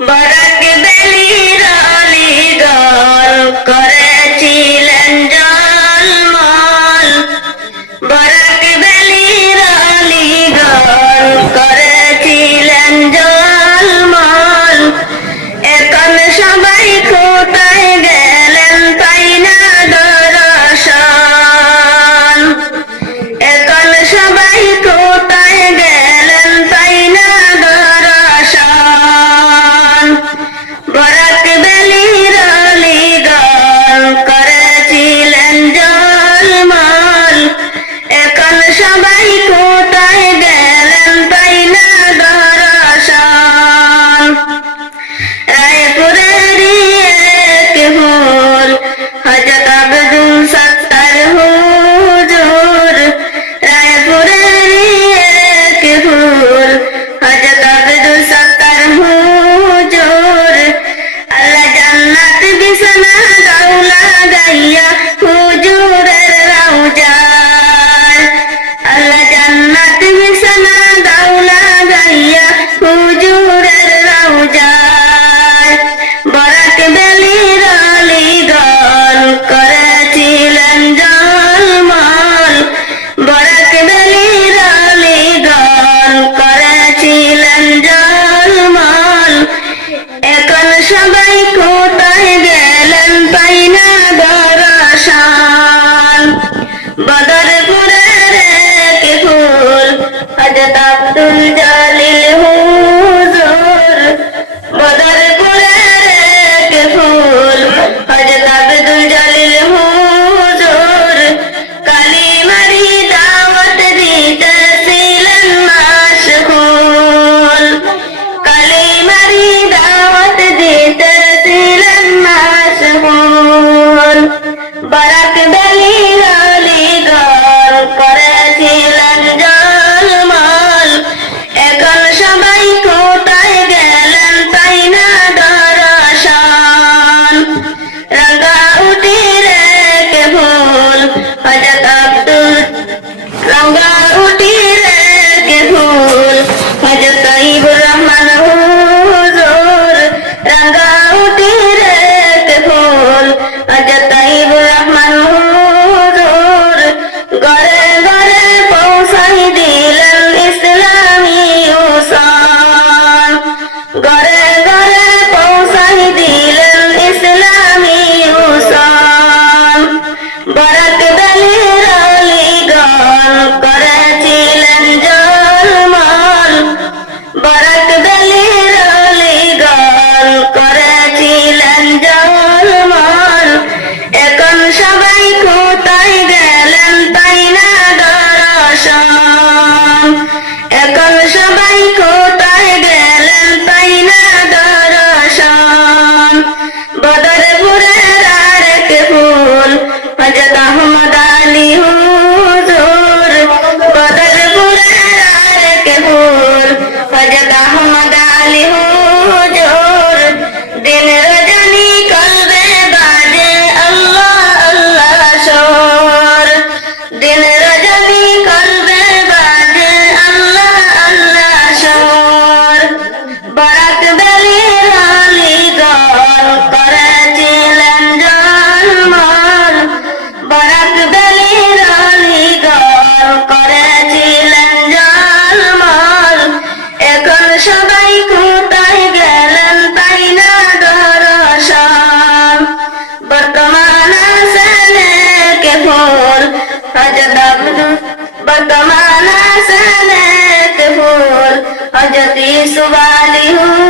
बरक दे but হজরত আব্দুল বর্তমান সালেতে ফুল হজরত ইসুফ আলী হুল